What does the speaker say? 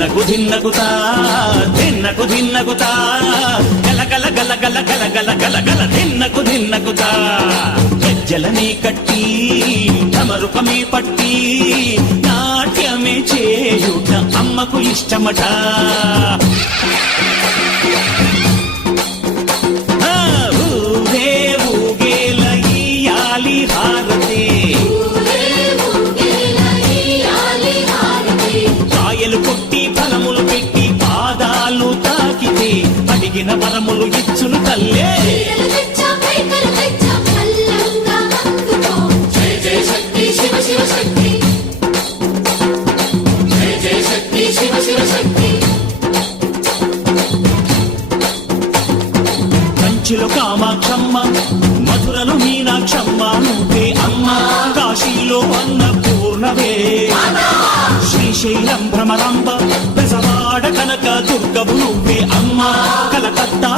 ధిన్నకు ధిన్నకుతా ధిన్నకు ధిన్నకుతా గల గల గల గల గల గల గల గల ధిన్నకు ధిన్నకుతా గజ్జలనే కట్టి ఢమరుకమే పట్టి నాట్యమే చేయుట అమ్మకు ఇష్టమట. ఊరే ఊగేల ఇయ్యాలి హారతి, కాయలు కొట్టి ఫలములు పెట్టి పాదాలు తాకితే అడిగిన వరములు ఇచ్చును తల్లే. కంచిలో కామాక్షమ్మ, మధురలో మీనాక్షమ్మ నువ్వే అమ్మ, కాశీలో అన్నపూర్ణవే, శ్రీశైలం భ్రమరాంబ, బెజవాడ కనక దుర్గవు నువ్వే అమ్మ, కలకత్తా